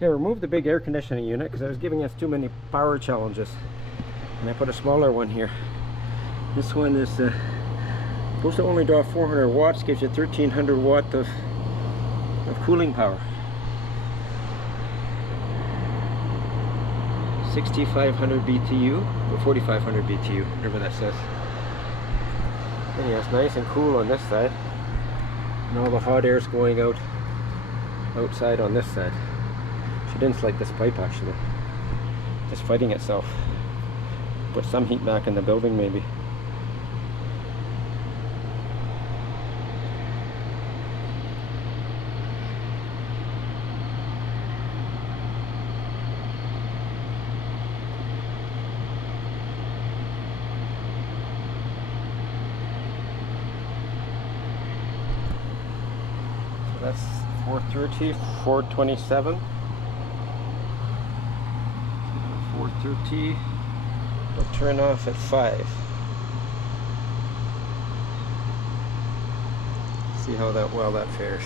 Okay, remove the big air conditioning unit because I was giving us too many power challenges. And I put a smaller one here. This one is supposed to only draw 400 watts, gives you 1300 watt of cooling power. 6500 BTU or 4500 BTU, whatever that says. And yeah, it's nice and cool on this side. And all the hot air is going outside on this side. Should insulate this pipe actually. Just fighting itself. Put some heat back in the building maybe. So that's 430, 427. 430. We'll turn off at 5. See how well that fares.